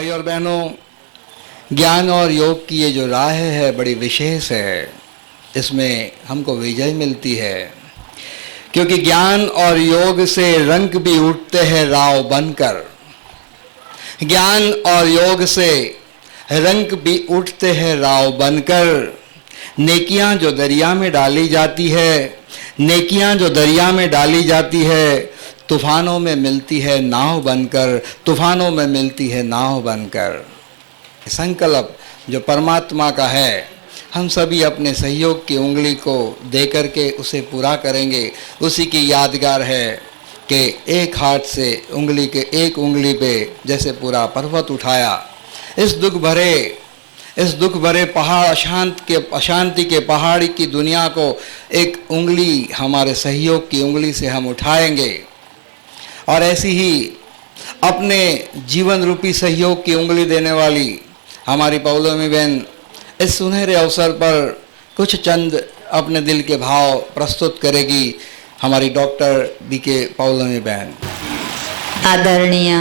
भाई और बहनों, ज्ञान और योग की ये जो राह है बड़ी विशेष है। इसमें हमको विजय मिलती है, क्योंकि ज्ञान और योग से रंग भी उठते हैं राव बनकर। ज्ञान और योग से रंग भी उठते हैं राव बनकर। नेकियां जो दरिया में डाली जाती है, नेकियां जो दरिया में डाली जाती है, तूफानों में मिलती है नाव बनकर, तूफानों में मिलती है नाव बनकर। संकल्प जो परमात्मा का है, हम सभी अपने सहयोग की उंगली को दे करके उसे पूरा करेंगे। उसी की यादगार है कि एक हाथ से उंगली के एक उंगली पे जैसे पूरा पर्वत उठाया। इस दुख भरे पहाड़ अशांति के पहाड़ी की दुनिया को एक उंगली, हमारे सहयोग की उंगली से हम उठाएंगे। और ऐसी ही अपने जीवन रूपी सहयोग की उंगली देने वाली हमारी पौलोमी बहन इस सुनहरे अवसर पर कुछ चंद अपने दिल के भाव प्रस्तुत करेगी। हमारी डॉक्टर बीके पौलोमी बहन। आदरणीय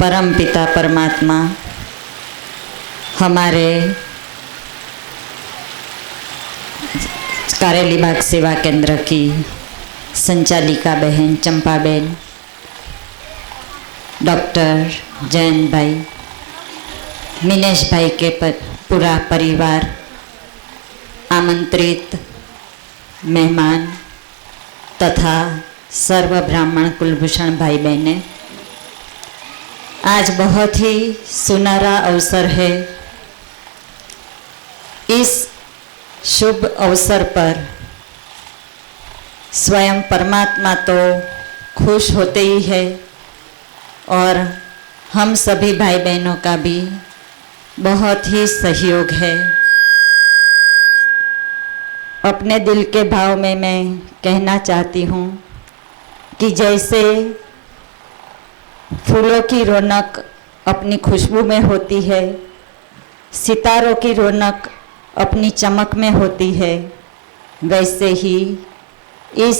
परम पिता परमात्मा, हमारे कारेली बाग सेवा केंद्र की संचालिका बहन चंपा बहन, डॉक्टर जयंत भाई, मिनेश भाई के पूरा परिवार, आमंत्रित मेहमान तथा सर्व ब्राह्मण कुलभूषण भाई बहनें, आज बहुत ही सुनहरा अवसर है। इस शुभ अवसर पर स्वयं परमात्मा तो खुश होते ही है और हम सभी भाई बहनों का भी बहुत ही सहयोग है। अपने दिल के भाव में मैं कहना चाहती हूँ कि जैसे फूलों की रौनक अपनी खुशबू में होती है, सितारों की रौनक अपनी चमक में होती है, वैसे ही इस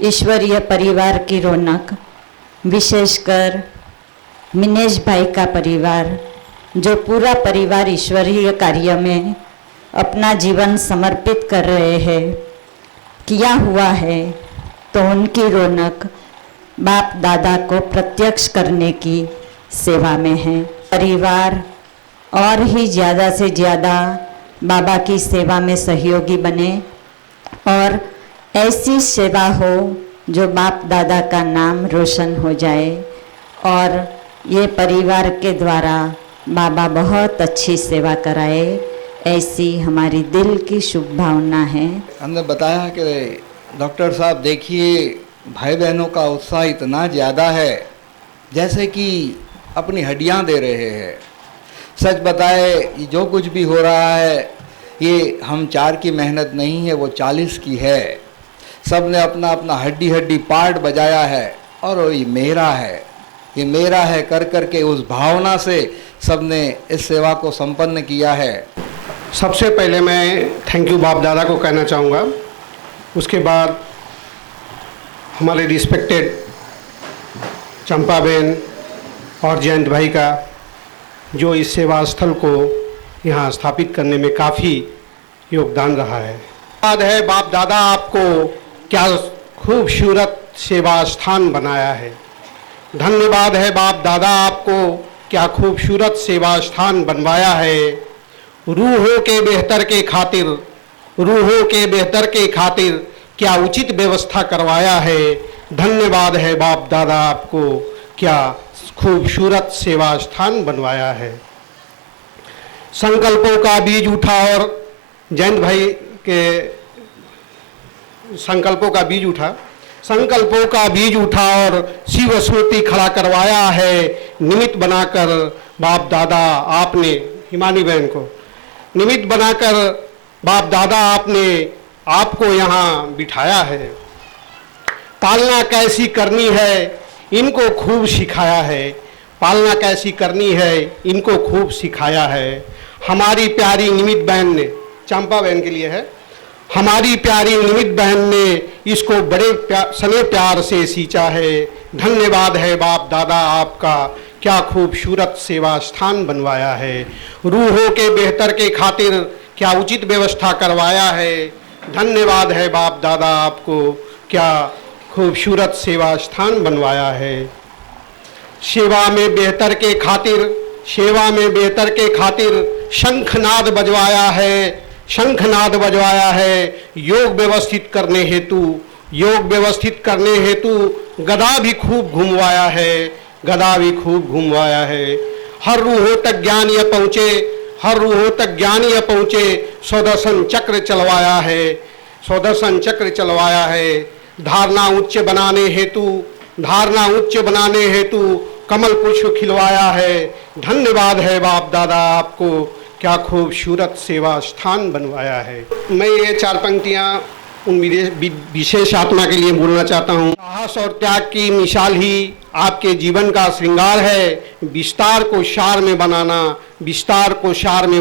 ईश्वरीय परिवार की रौनक, विशेषकर मिनेश भाई का परिवार, जो पूरा परिवार ईश्वरीय कार्य में अपना जीवन समर्पित कर रहे हैं, किया हुआ है, तो उनकी रौनक बाप दादा को प्रत्यक्ष करने की सेवा में है। परिवार और ही ज़्यादा से ज़्यादा बाबा की सेवा में सहयोगी बने और ऐसी सेवा हो जो बाप दादा का नाम रोशन हो जाए। और ये परिवार के द्वारा बाबा बहुत अच्छी सेवा कराए, ऐसी हमारी दिल की शुभ भावना है। हमने बताया कि डॉक्टर साहब देखिए, भाई बहनों का उत्साह इतना ज़्यादा है जैसे कि अपनी हड्डियां दे रहे हैं। सच बताए, जो कुछ भी हो रहा है ये हम 4 की मेहनत नहीं है, वो 40 की है। सब ने अपना अपना हड्डी पार्ट बजाया है और ये मेरा है, ये मेरा है कर कर के उस भावना से सब ने इस सेवा को संपन्न किया है। सबसे पहले मैं थैंक यू बाप दादा को कहना चाहूँगा। उसके बाद हमारे रिस्पेक्टेड चंपा बहन और जयंत भाई का, जो इस सेवा स्थल को यहाँ स्थापित करने में काफ़ी योगदान रहा है। धन्यवाद है बाप दादा, आपको क्या खूबसूरत सेवा स्थान बनाया है। धन्यवाद है बाप दादा, आपको क्या खूबसूरत सेवा स्थान बनवाया है। रूहों के बेहतर के खातिर, रूहों के बेहतर के खातिर क्या उचित व्यवस्था करवाया है। धन्यवाद है बाप दादा, आपको क्या खूबसूरत सेवा स्थान बनवाया है। संकल्पों का बीज उठा और जयंत भाई के संकल्पों का बीज उठा, संकल्पों का बीज उठा और शिव स्मृति खड़ा करवाया है। निमित्त बनाकर बाप दादा आपने, हिमानी बहन को निमित्त बनाकर बाप दादा आपने आपको यहाँ बिठाया है। पालना कैसी करनी है इनको खूब सिखाया है, पालना कैसी करनी है इनको खूब सिखाया है। हमारी प्यारी निमित्त बहन ने, चंपा बहन के लिए है, हमारी प्यारी निमित्त बहन ने इसको बड़े सने प्यार से सींचा है। धन्यवाद है बाप दादा आपका, क्या खूबसूरत सेवा स्थान बनवाया है। रूहों के बेहतर के खातिर क्या उचित व्यवस्था करवाया है। धन्यवाद है बाप दादा आपको, क्या खूबसूरत सेवा स्थान बनवाया है। सेवा में बेहतर के खातिर शंखनाद बजवाया है। योग व्यवस्थित करने हेतु गदा भी खूब घुमवाया है। हर रूहों तक ज्ञान यह पहुँचे सुदर्शन चक्र चलवाया है। धारणा उच्च बनाने हेतु कमल पुष्प खिलवाया है। धन्यवाद है बाप दादा आपको, क्या खूबसूरत सेवा स्थान बनवाया है। मैं ये 4 पंक्तियाँ उन विशेष आत्मा के लिए बोलना चाहता हूँ। साहस और त्याग की मिसाल ही आपके जीवन का श्रृंगार है। विस्तार को सार में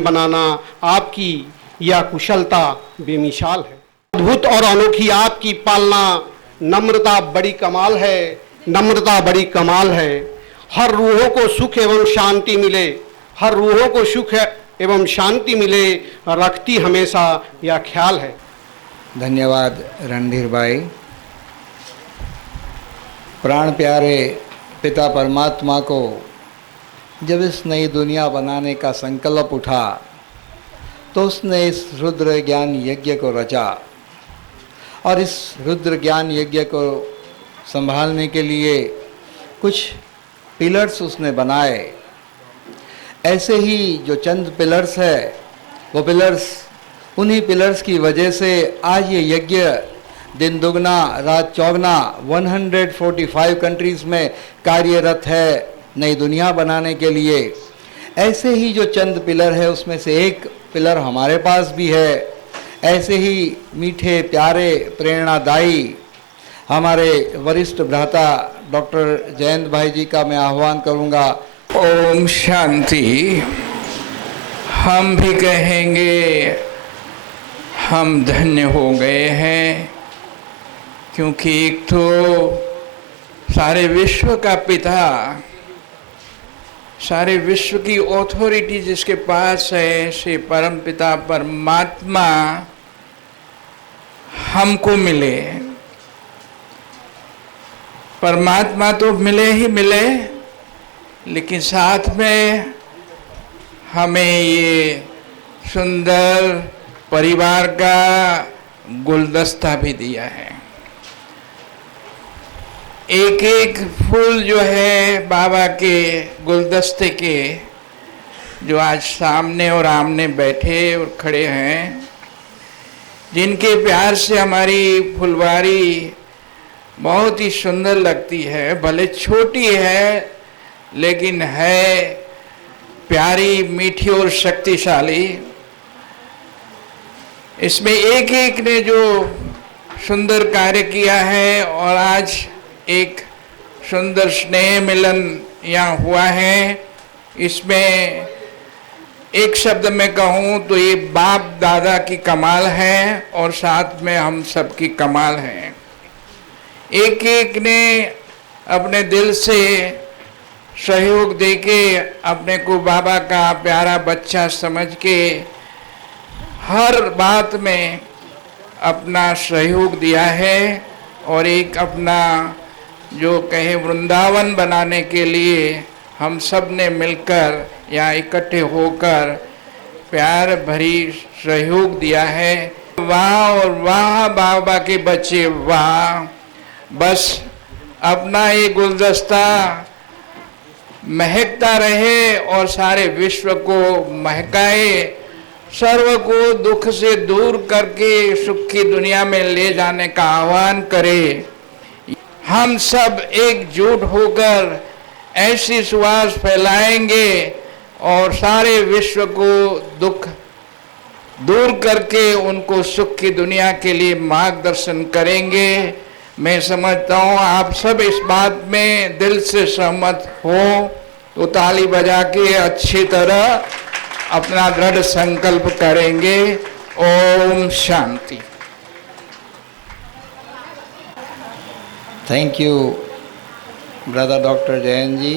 बनाना आपकी यह कुशलता बेमिसाल है। अद्भुत और अनोखी आपकी पालना, नम्रता बड़ी कमाल है। हर रूहों को सुख एवं शांति मिले रखती हमेशा यह ख्याल है। धन्यवाद रणधीर भाई। प्राण प्यारे पिता परमात्मा को जब इस नई दुनिया बनाने का संकल्प उठा तो उसने इस रुद्र ज्ञान यज्ञ को रचा और इस रुद्र ज्ञान यज्ञ को संभालने के लिए कुछ पिलर्स उसने बनाए। ऐसे ही जो चंद पिलर्स है वो उन्हीं पिलर्स की वजह से आज ये यज्ञ दिन दुगना रात चौगना 145 कंट्रीज़ में कार्यरत है नई दुनिया बनाने के लिए। ऐसे ही जो चंद पिलर है उसमें से एक पिलर हमारे पास भी है। ऐसे ही मीठे प्यारे प्रेरणादायी हमारे वरिष्ठ भ्राता डॉक्टर जयंत भाई जी का मैं आह्वान करूंगा। ओम शांति। हम भी कहेंगे हम धन्य हो गए हैं, क्योंकि एक तो सारे विश्व का पिता, सारे विश्व की ऑथोरिटी जिसके पास है, श्री परम पिता परमात्मा हमको मिले। परमात्मा तो मिले ही मिले, लेकिन साथ में हमें ये सुंदर परिवार का गुलदस्ता भी दिया है। एक एक फूल जो है बाबा के गुलदस्ते के, जो आज सामने और आमने बैठे और खड़े हैं, जिनके प्यार से हमारी फुलवारी बहुत ही सुंदर लगती है। भले छोटी है लेकिन है प्यारी, मीठी और शक्तिशाली। इसमें एक एक ने जो सुंदर कार्य किया है और आज एक सुंदर स्नेह मिलन यहाँ हुआ है। इसमें एक शब्द में कहूँ तो ये बाप दादा की कमाल है और साथ में हम सब की कमाल है। एक एक ने अपने दिल से सहयोग देके अपने को बाबा का प्यारा बच्चा समझ के हर बात में अपना सहयोग दिया है और एक अपना जो कहे वृंदावन बनाने के लिए हम सब ने मिलकर या इकट्ठे होकर प्यार भरी सहयोग दिया है। वाह और वाह बाबा के बच्चे वाह। बस अपना ये गुलदस्ता महकता रहे और सारे विश्व को महकाए, सर्व को दुख से दूर करके सुख की दुनिया में ले जाने का आह्वान करे। हम सब एकजुट होकर ऐसी सुवास फैलाएंगे और सारे विश्व को दुख दूर करके उनको सुख की दुनिया के लिए मार्गदर्शन करेंगे। मैं समझता हूँ आप सब इस बात में दिल से सहमत हो तो ताली बजा के अच्छी तरह अपना दृढ़ संकल्प करेंगे। ओम शांति। Thank you brother doctor Jayant ji.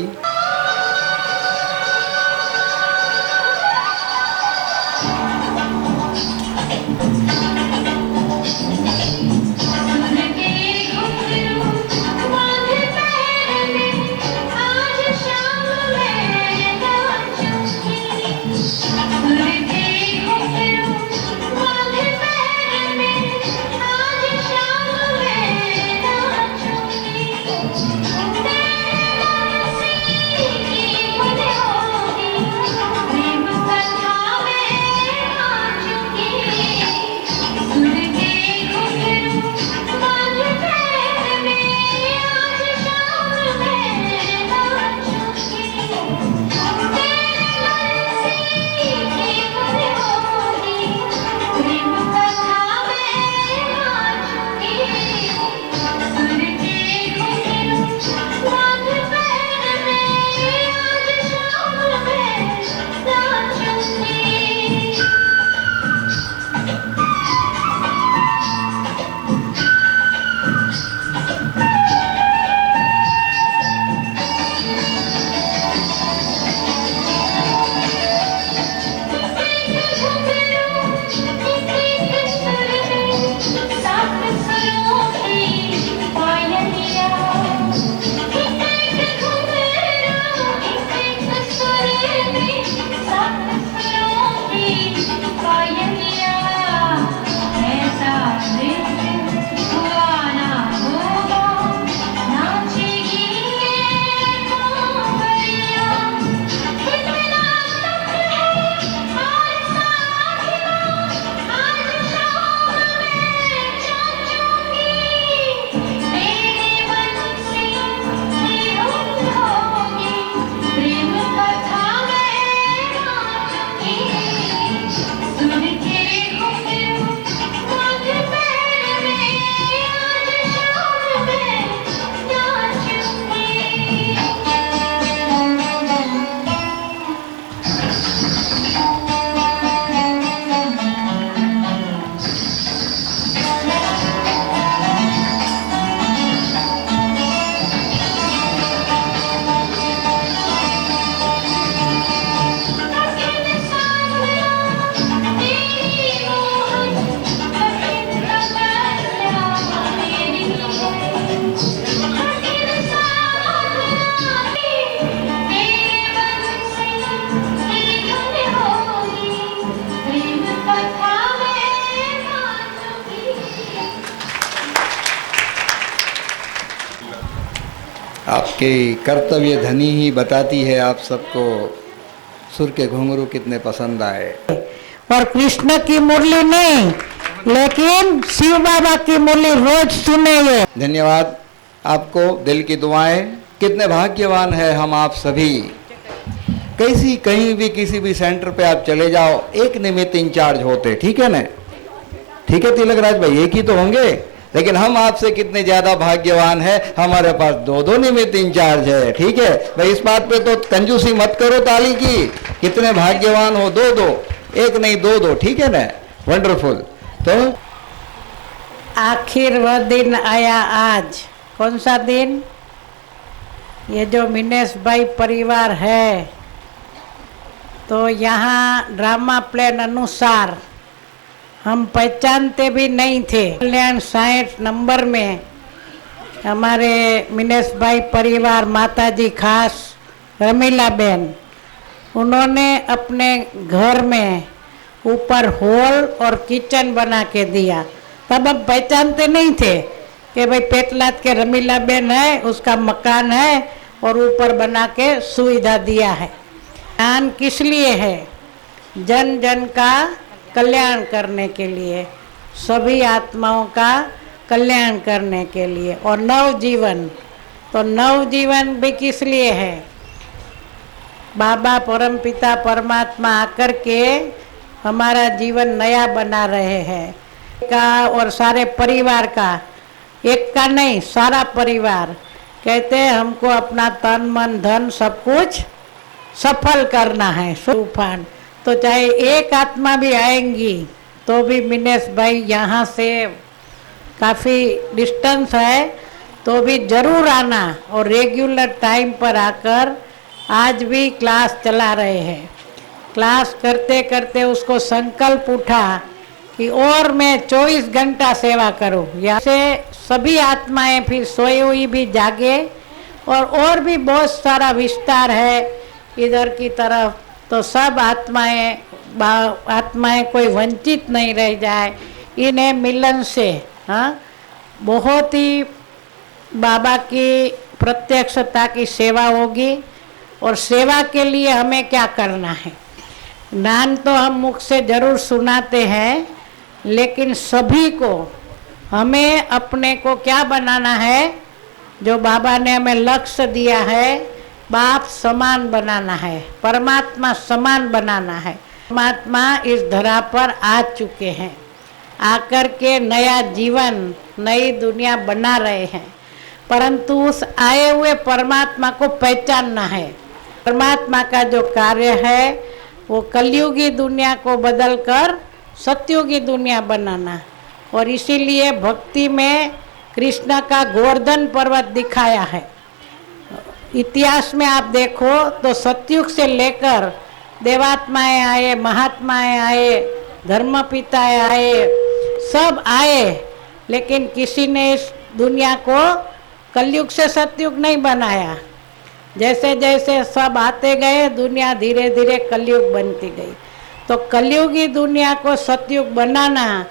आपके कर्तव्य धनी ही बताती है आप सबको सुर के घुंघरू कितने पसंद आए। और कृष्ण की मुरली नहीं, लेकिन शिव बाबा की मुरली रोज सुने ये। धन्यवाद आपको, दिल की दुआएं। कितने भाग्यवान है हम आप सभी। कहीं भी किसी भी सेंटर पे आप चले जाओ, एक निमित्त इंचार्ज होते, ठीक है ना? ठीक है तिलक राज भाई, एक ही तो होंगे, लेकिन हम आपसे कितने ज्यादा भाग्यवान है, हमारे पास 2-2 निमित्त इंचार्ज है। ठीक है भाई, इस बात पे तो कंजूसी मत करो ताली की। कितने भाग्यवान हो, 2-2, एक नहीं 2-2, ठीक है ना? वंडरफुल। तो आखिर वह दिन आया आज। कौन सा दिन? ये जो मिनेश भाई परिवार है, तो यहाँ ड्रामा प्लान अनुसार हम पहचानते भी नहीं थे। कल्याण 60 नंबर में हमारे मिनेश भाई परिवार, माताजी खास रमीला बहन, उन्होंने अपने घर में ऊपर हॉल और किचन बना के दिया। तब हम पहचानते नहीं थे कि भाई पेटलाद के रमीला बहन है, उसका मकान है और ऊपर बना के सुविधा दिया है। दान किस लिए है? जन जन का कल्याण करने के लिए, सभी आत्माओं का कल्याण करने के लिए। और नव जीवन, तो नव जीवन भी किस लिए है? बाबा परमपिता परमात्मा आकर के हमारा जीवन नया बना रहे हैं का, और सारे परिवार का, एक का नहीं सारा परिवार। कहते हैं हमको अपना तन मन धन सब कुछ सफल करना है। तूफान तो चाहे एक आत्मा भी आएंगी तो भी मिनेश भाई यहाँ से काफ़ी डिस्टेंस है, तो भी ज़रूर आना और रेगुलर टाइम पर आकर आज भी क्लास चला रहे हैं। क्लास करते करते उसको संकल्प उठा कि और मैं 24 घंटा सेवा करूं। यहाँ से सभी आत्माएं फिर सोई हुई भी जागे, और भी बहुत सारा विस्तार है इधर की तरफ, तो सब आत्माएं कोई वंचित नहीं रह जाए। इन्हें मिलन से बहुत ही बाबा की प्रत्यक्षता की सेवा होगी। और सेवा के लिए हमें क्या करना है? ज्ञान तो हम मुख से जरूर सुनाते हैं, लेकिन सभी को हमें अपने को क्या बनाना है? जो बाबा ने हमें लक्ष्य दिया है, बाप समान बनाना है, परमात्मा समान बनाना है। परमात्मा इस धरा पर आ चुके हैं, आकर के नया जीवन, नई दुनिया बना रहे हैं, परंतु उस आए हुए परमात्मा को पहचानना है। परमात्मा का जो कार्य है वो कलयुगी दुनिया को बदलकर सत्युगी दुनिया बनाना। और इसीलिए भक्ति में कृष्ण का गोवर्धन पर्वत दिखाया है। इतिहास में आप देखो तो सतयुग से लेकर देवात्माएं आए, महात्माएं आए, धर्मपिताएं आए, सब आए, लेकिन किसी ने इस दुनिया को कलयुग से सतयुग नहीं बनाया। जैसे जैसे सब आते गए, दुनिया धीरे धीरे कलयुग बनती गई। तो कलयुगी दुनिया को सतयुग बनाना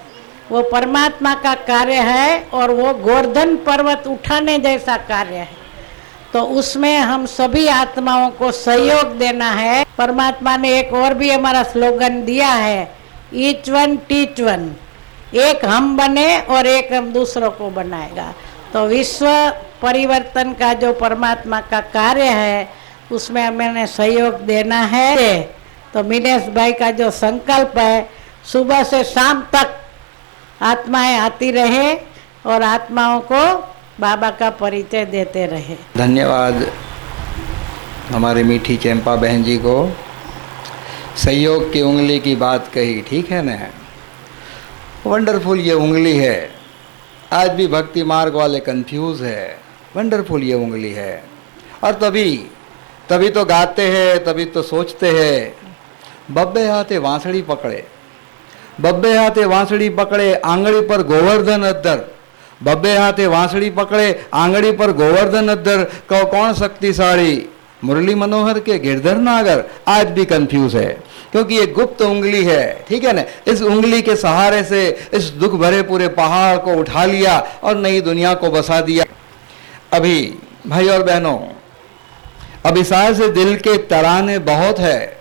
वो परमात्मा का कार्य है, और वो गोवर्धन पर्वत उठाने जैसा कार्य है। तो उसमें हम सभी आत्माओं को सहयोग देना है। परमात्मा ने एक और भी हमारा स्लोगन दिया है, ईच वन टीच वन। एक हम बने और एक हम दूसरों को बनाएगा। तो विश्व परिवर्तन का जो परमात्मा का कार्य है उसमें हमें सहयोग देना है। तो मिनेश भाई का जो संकल्प है, सुबह से शाम तक आत्माएं आती रहे और आत्माओं को बाबा का परिचय देते रहे। धन्यवाद हमारी मीठी चंपा बहन जी को। सहयोग की उंगली की बात कही, ठीक है ना? वंडरफुल ये उंगली है। आज भी भक्ति मार्ग वाले कंफ्यूज है। वंडरफुल ये उंगली है। और तभी तो गाते हैं, तभी तो सोचते हैं, बब्बे हाथे वांसड़ी पकड़े, बब्बे हाथे वांसड़ी पकड़े, आंगड़ी पर गोवर्धन अद्दर, बब्बे हाथे वांसड़ी पकड़े, आंगड़ी पर गोवर्धन अद्दर, कौन शक्तिशाली, मुरली मनोहर के गिरधर नागर। आज भी कंफ्यूज है, क्योंकि ये गुप्त उंगली है, ठीक है ना? इस उंगली के सहारे से इस दुख भरे पूरे पहाड़ को उठा लिया और नई दुनिया को बसा दिया। अभी भाई और बहनों, अब इस साज दिल के तराने बहुत है,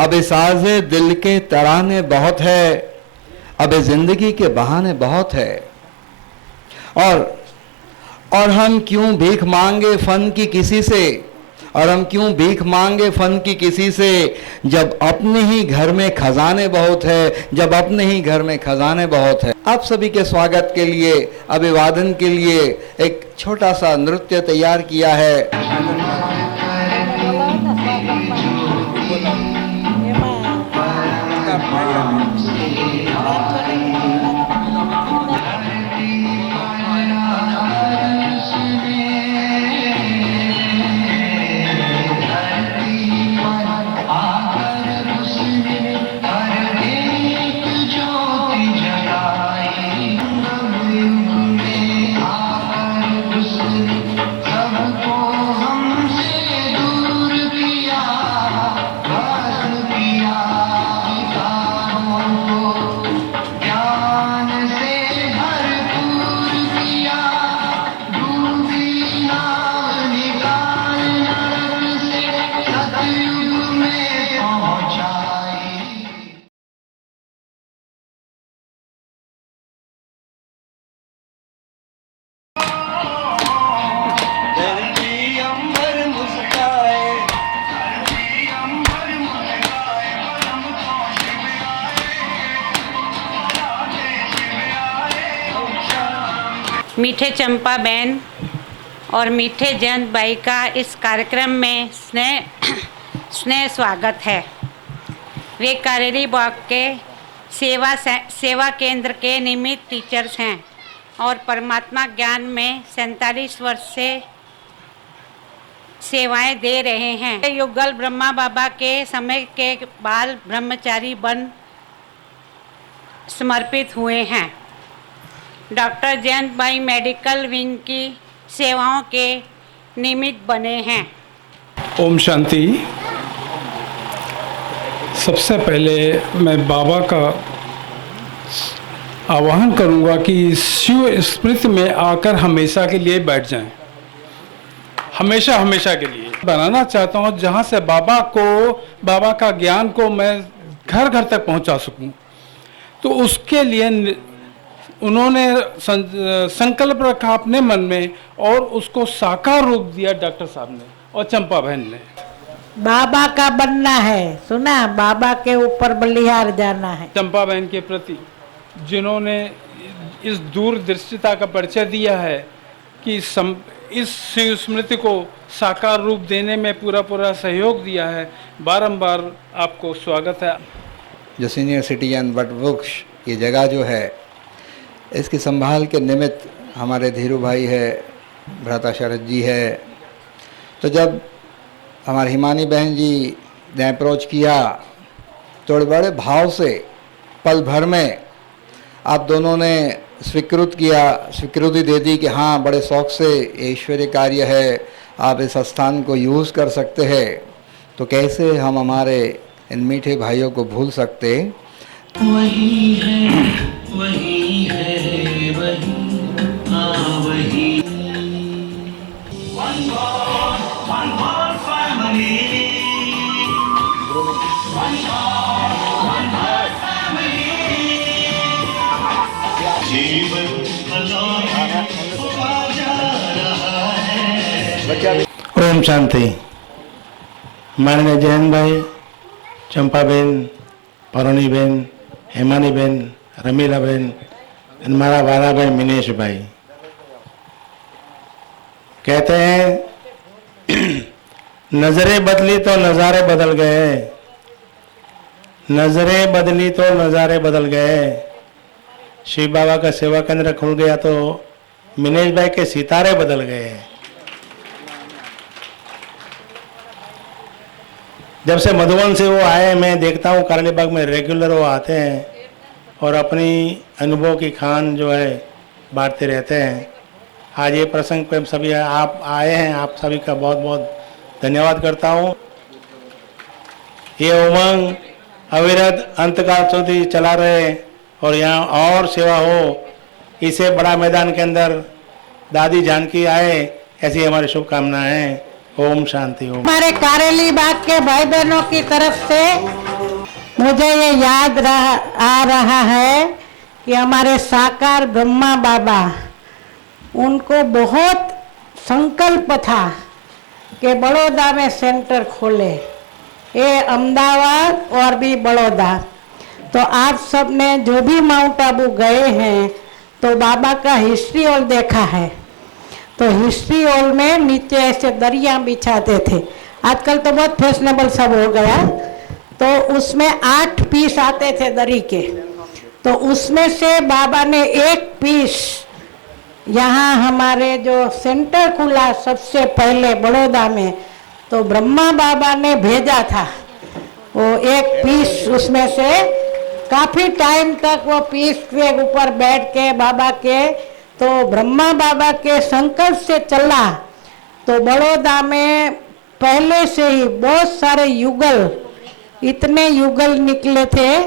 अब इस साज दिल के तराने बहुत है, अब जिंदगी के बहाने बहुत है। और हम क्यों भीख मांगे फन की किसी से, और हम क्यों भीख मांगे फन की किसी से, जब अपने ही घर में खजाने बहुत है, जब अपने ही घर में खजाने बहुत है। आप सभी के स्वागत के लिए, अभिवादन के लिए एक छोटा सा नृत्य तैयार किया है। मीठे चंपा बहन और मीठे जयंत भाई का इस कार्यक्रम में स्नेह स्वागत है। वे कारेरी ब्लॉक के सेवा केंद्र के नियमित टीचर्स हैं और परमात्मा ज्ञान में 47 वर्ष से सेवाएं दे रहे हैं। युगल ब्रह्मा बाबा के समय के बाल ब्रह्मचारी बन समर्पित हुए हैं। डॉक्टर जयंत भाई मेडिकल विंग की सेवाओं के निमित्त बने हैं। ओम शांति। सबसे पहले मैं बाबा का आह्वान करूंगा कि शिव स्मृति में आकर हमेशा के लिए बैठ जाएं, हमेशा के लिए बनाना चाहता हूं, जहां से बाबा का ज्ञान को मैं घर घर तक पहुंचा सकूं। तो उसके लिए उन्होंने संकल्प रखा अपने मन में और उसको साकार रूप दिया डॉक्टर साहब ने और चंपा बहन ने। बाबा का बनना है, सुना, बाबा के ऊपर बलिहार जाना है। चंपा बहन के प्रति जिन्होंने इस दूरदृष्टिता का परिचय दिया है कि इस शिव स्मृति को साकार रूप देने में पूरा सहयोग दिया है, बारंबार आपको स्वागत है। जो सीनियर सिटीजन वट वृक्ष ये जगह जो है, इसकी संभाल के निमित्त हमारे धीरू भाई है, भ्राता शरद जी है। तो जब हमारी हिमानी बहन जी ने अप्रोच किया तो बड़े भाव से पल भर में आप दोनों ने स्वीकृति दे दी कि हाँ, बड़े शौक़ से ईश्वरीय कार्य है, आप इस स्थान को यूज़ कर सकते हैं। तो कैसे हम हमारे इन मीठे भाइयों को भूल सकते। वही है वही हाँ वही। One God family, one God family, जीवन होता जा रहा है। ओम शांति। माननीय जयंत भाई, चंपा बहन, परोनी बहन, हेमानी बहन, रमीला बहन, हमारा वाला भाई मिनेश भाई, कहते हैं नजरें बदली तो नज़ारे बदल गए, नजरें बदली तो नज़ारे बदल गए। शिव बाबा का सेवा केंद्र खुल गया तो मिनेश भाई के सितारे बदल गए। जब से मधुबन से वो आए, मैं देखता हूँ काली बाग में रेगुलर वो आते हैं और अपनी अनुभव की खान जो है बांटते रहते हैं। आज ये प्रसंग पे सभी आप आए हैं, आप सभी का बहुत बहुत धन्यवाद करता हूँ। ये उमंग अविरत अंतकाल સુધી चला रहे और यहाँ और सेवा हो। इसे बड़ा मैदान के अंदर दादी जानकी आए ऐसी हमारी शुभकामनाएं हैं। ओम शांति ओम। हमारे कारेली बाग के भाई बहनों की तरफ से मुझे ये याद आ रहा है कि हमारे साकार ब्रह्मा बाबा, उनको बहुत संकल्प था कि बड़ौदा में सेंटर खोले, ये अहमदाबाद और भी बड़ौदा। तो आप सब ने जो भी माउंट आबू गए हैं तो बाबा का हिस्ट्री हॉल देखा है। तो हिस्ट्री हॉल में नीचे ऐसे दरिया बिछाते थे, आजकल तो बहुत फैशनेबल सब हो गया। तो उसमें 8 पीस आते थे दरी के, तो उसमें से बाबा ने एक पीस यहाँ हमारे जो सेंटर खुला सबसे पहले बड़ौदा में, तो ब्रह्मा बाबा ने भेजा था वो एक पीस। उसमें से काफ़ी टाइम तक वो पीस के ऊपर बैठ के बाबा के, तो ब्रह्मा बाबा के संकल्प से चला। तो बड़ौदा में पहले से ही बहुत सारे युगल, इतने युगल निकले थे,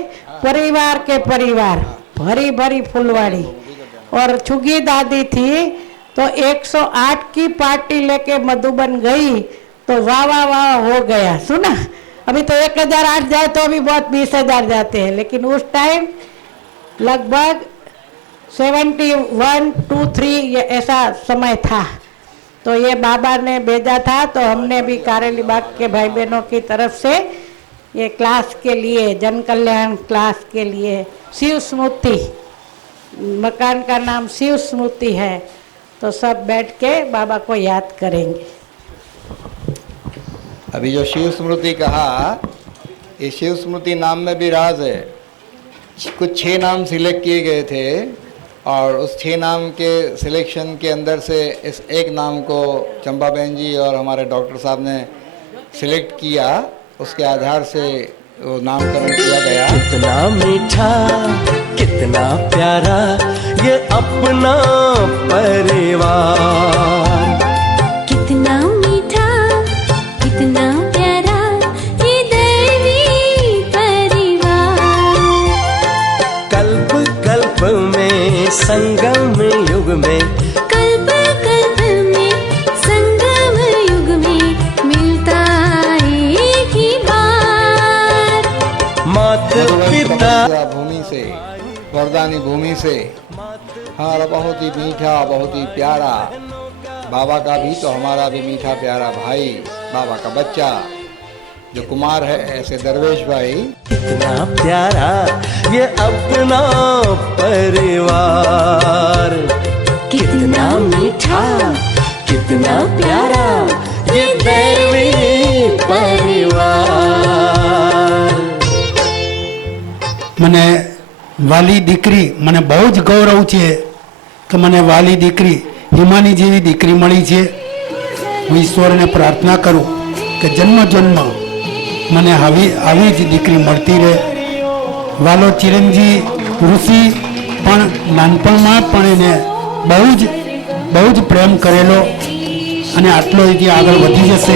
परिवार के परिवार, भरी भरी फुलवाड़ी। और छुगी दादी थी तो 108 की पार्टी लेके मधुबन गई तो वाह वाह वाह हो गया। सुना, अभी तो 1008 जाए तो अभी बहुत 20,000 जाते हैं, लेकिन उस टाइम लगभग 71, 2, 3 ये ऐसा समय था। तो ये बाबा ने भेजा था, तो हमने भी कारेली बाग के भाई बहनों की तरफ से ये क्लास के लिए, जन कल्याण क्लास के लिए, शिव स्मृति, मकान का नाम शिव स्मृति है, तो सब बैठ के बाबा को याद करेंगे। अभी जो शिव स्मृति कहा, इस शिव स्मृति नाम में भी राज है। कुछ 6 नाम सिलेक्ट किए गए थे और उस 6 नाम के सिलेक्शन के अंदर से इस एक नाम को चंपा बहन जी और हमारे डॉक्टर साहब ने सिलेक्ट किया, उसके आधार से वो नामकरण किया गया। कितना मीठा कितना प्यारा ये अपना परिवार, कितना मीठा कितना प्यारा ये दैवी परिवार। कल्प कल्प में संगम युग में, कल्प कल्प में संगम युग में मिलता एक ही बार। मात पिता भूमि से, वरदानी भूमि से, हमारा बहुत ही मीठा, बहुत ही प्यारा, बाबा का भी तो हमारा भी मीठा प्यारा भाई, बाबा का बच्चा जो कुमार है, ऐसे दरवेश भाई। कितना प्यारा ये अपना परिवार, कितना मीठा कितना प्यारा ये दैवी परिवार। મને વાલી દીકરી, મને બહુ જ ગૌરવ છે કે મને વાલી દીકરી હિમાની જેવી દીકરી મળી છે। હું ઈશ્વરને પ્રાર્થના કરું કે જન્મ જન્મ મને આવી જ દીકરી મળતી રહે। વાલો ચિરંજી ઋષિ પણ નાનપણમાં પણ એને બહુ જ પ્રેમ કરેલો અને આટલો જે આગળ વધી જશે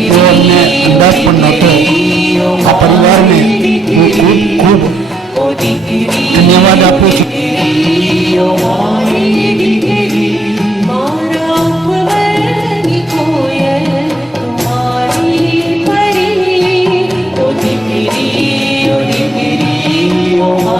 એવો અમને અંદાજ પણ નહોતો। આ પરિવારને હું ખૂબ ધન્યવાદ આપું છું। ओ